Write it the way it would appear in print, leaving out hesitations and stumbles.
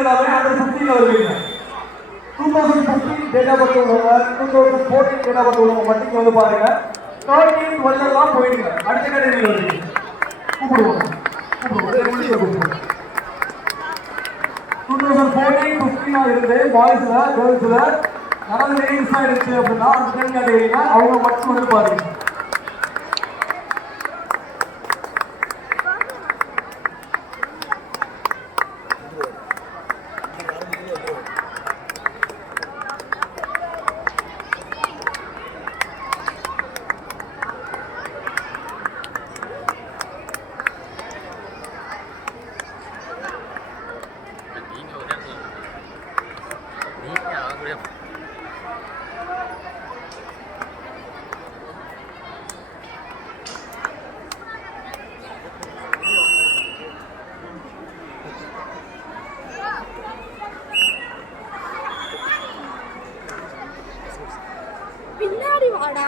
எல்லாமே அண்டர் 15 வருவீங்க. 2015 டேட்டா பத்தி உள்ளவங்க 2014 டேட்டா பத்தி உள்ளவங்க மட்டும் வந்து பாருங்க. 13 12 எல்லாம் போயிடுங்க. அடுத்த கேட்டகரி வருவீங்க. கூப்பிடுவோம் 2014 15 இருந்து பாய்ஸ்ல கேர்ள்ஸ்ல நடந்து மிஸ் ஆயிடுச்சு அப்படின்னா அந்த கேட்டகரியில அவங்க மட்டும் வந்து பாருங்க. பின்னாடி வாடா.